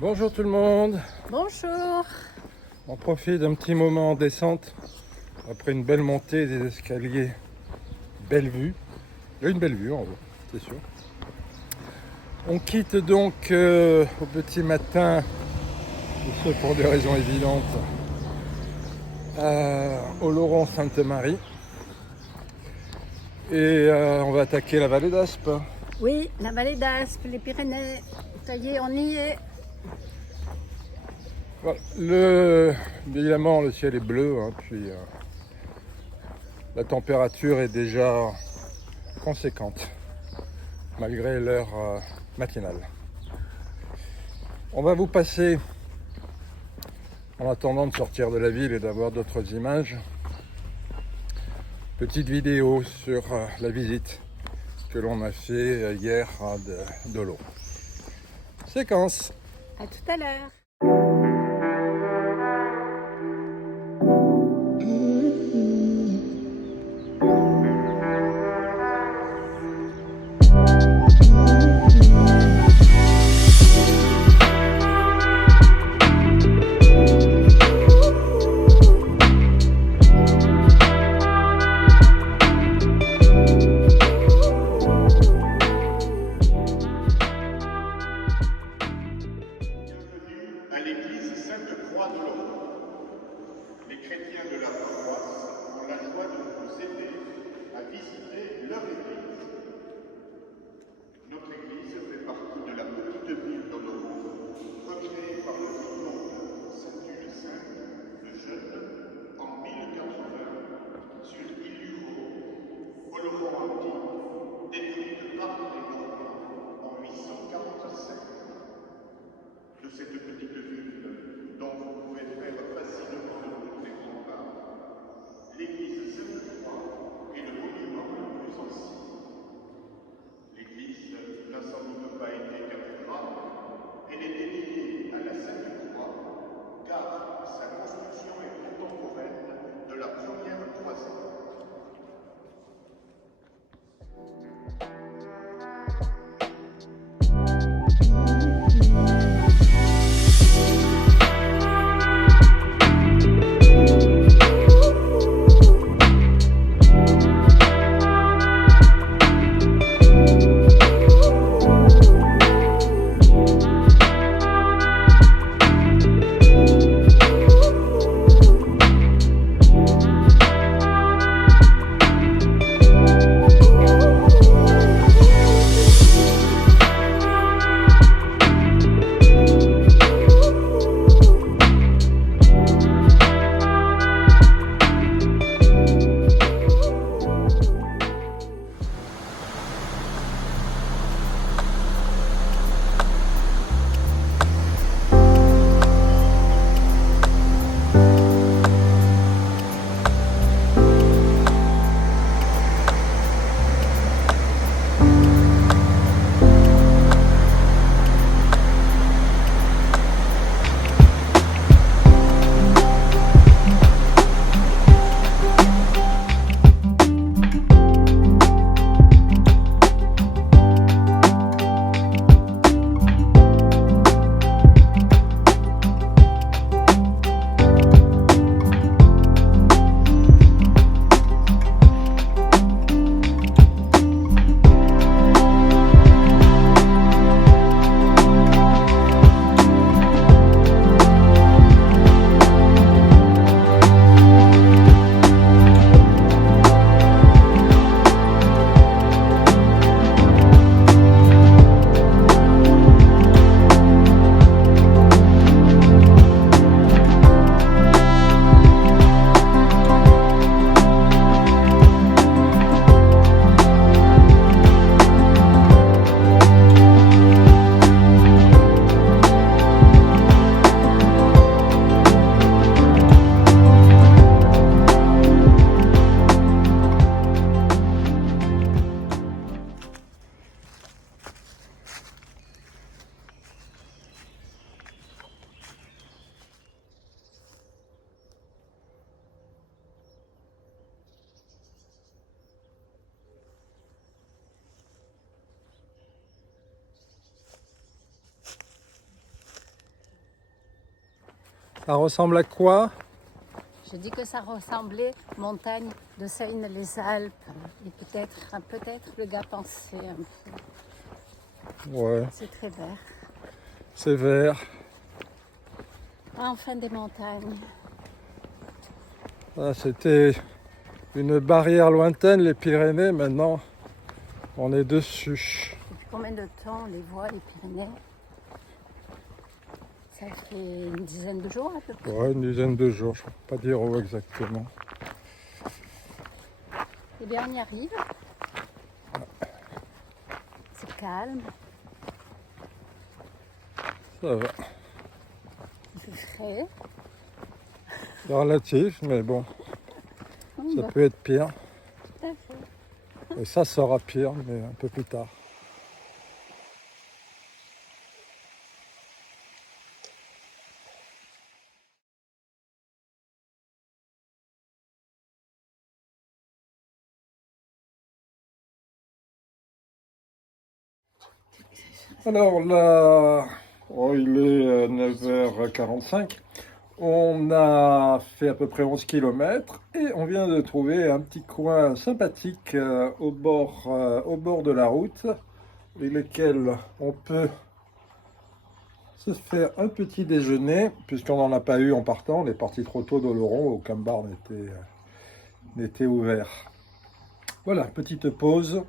Bonjour tout le monde, Bonjour. on profite d'un petit moment en descente après une belle montée des escaliers, belle vue. Il y a une belle vue en haut, c'est sûr. On quitte donc au petit matin, et ce pour des raisons évidentes, au Laurent Sainte-Marie. Et on va attaquer la vallée d'Aspe. Oui, la vallée d'Aspe, les Pyrénées. Ça y est, on y est. Voilà. Évidemment, le ciel est bleu, hein, puis la température est déjà conséquente, malgré l'heure matinale. On va vous passer, en attendant de sortir de la ville et d'avoir d'autres images, petite vidéo sur la visite que l'on a fait hier de Dolo. Séquence. À tout à l'heure. Ça ressemble à quoi? Je dis que ça ressemblait montagne de Seine-les-Alpes. Et peut-être le gars pensait un peu. Ouais, C'est très vert. c'est vert. Enfin des montagnes. Ah, c'était une barrière lointaine, les Pyrénées. Maintenant, on est dessus. Depuis combien de temps on les voit, les Pyrénées? Ça fait une dizaine de jours à peu près. Ouais, une dizaine de jours, je ne peux pas dire où exactement. Eh bien, on y arrive. C'est calme, Ça va. il fait frais. C'est relatif, mais bon, ça Bah, peut être pire. tout à fait. Et ça sera pire, mais un peu plus tard. Alors là, oh, il est 9h45. On a fait à peu près 11 km et on vient de trouver un petit coin sympathique au bord de la route, avec lequel on peut se faire un petit déjeuner, puisqu'on n'en a pas eu en partant. On est parti trop tôt d'Oloron, aucun bar n'était ouvert. Voilà, petite pause.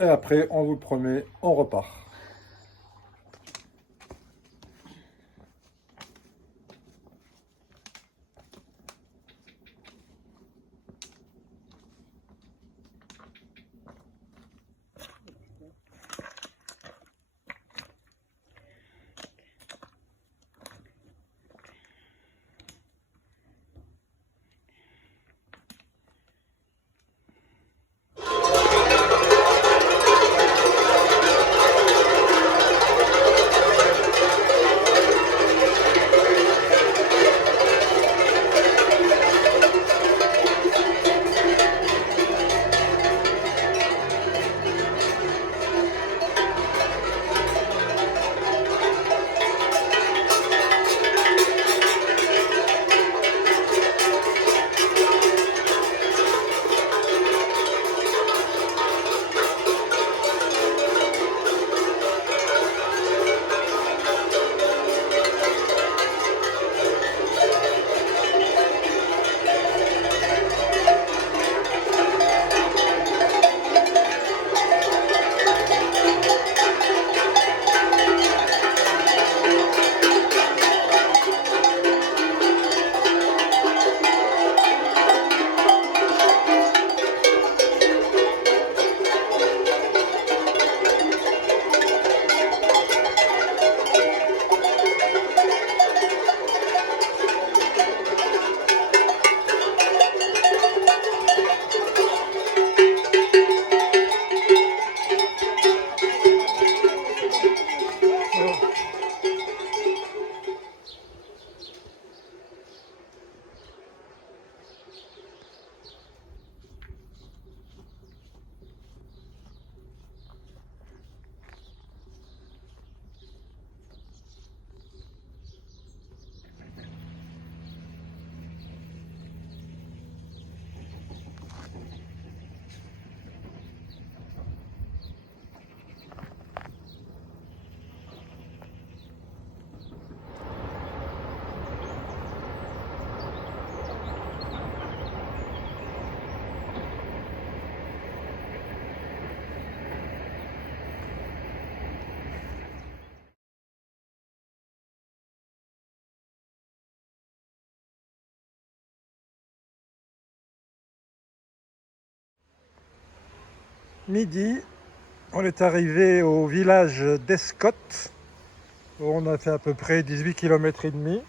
Et après, on vous promet, on repart. Midi, on est arrivé au village d'Escotte, où on a fait à peu près 18 km et demi.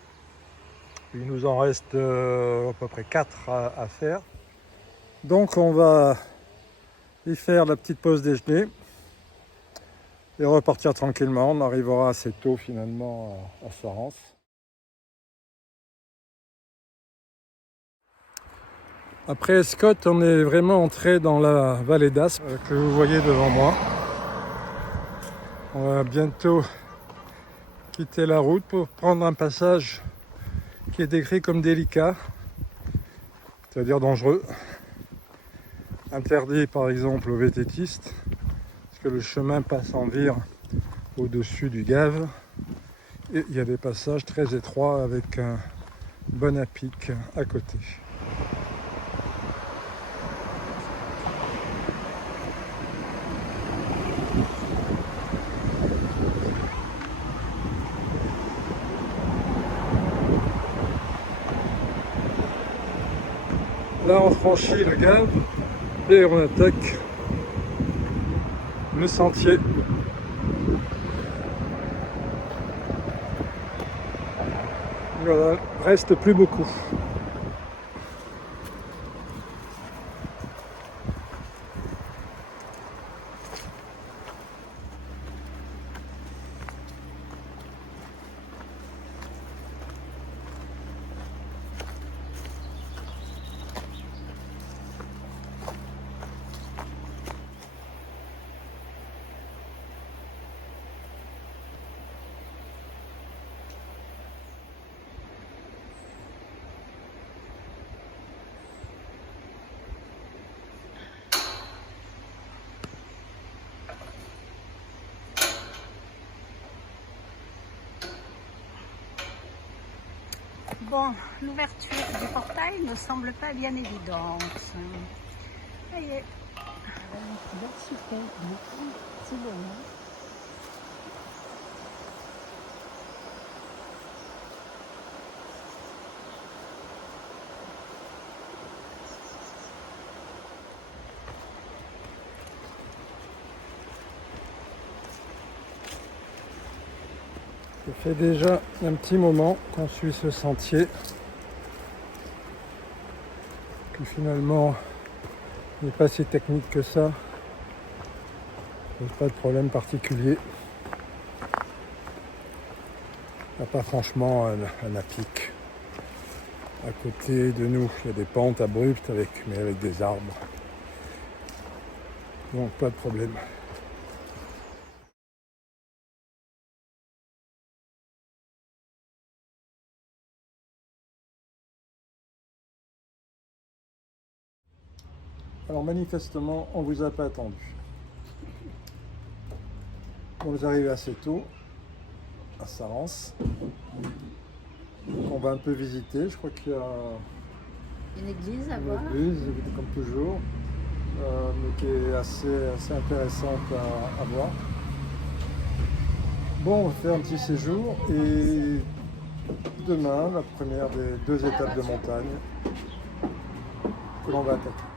Il nous en reste à peu près 4 à faire. Donc on va y faire la petite pause déjeuner et repartir tranquillement. On arrivera assez tôt finalement à Sorens. Après Escotte, on est vraiment entré dans la vallée d'Aspe que vous voyez devant moi. On va bientôt quitter la route pour prendre un passage qui est décrit comme délicat, c'est-à-dire dangereux. Interdit par exemple aux vététistes, parce que le chemin passe en vire au-dessus du gave. Et il y a des passages très étroits avec un bon à pic à côté. Là on franchit le gave et on attaque le sentier. Voilà, reste plus beaucoup. Bon, l'ouverture du portail ne semble pas bien évidente. Ça y est. Super, c'est bon. Ça fait déjà un petit moment qu'on suit ce sentier, qui finalement n'est pas si technique que ça, il n'y a pas de problème particulier, il n'y a pas franchement un à-pic. À côté de nous, il y a des pentes abruptes mais avec des arbres, donc pas de problème. Alors manifestement, on vous a pas attendu. Vous arrivez assez tôt à Sarens. On va un peu visiter. Je crois qu'il y a Une église à une voir. église, comme toujours, mais qui est assez intéressante à voir. Bon, on va faire un petit séjour et demain, la première des 2 étapes de montagne que l'on va attaquer.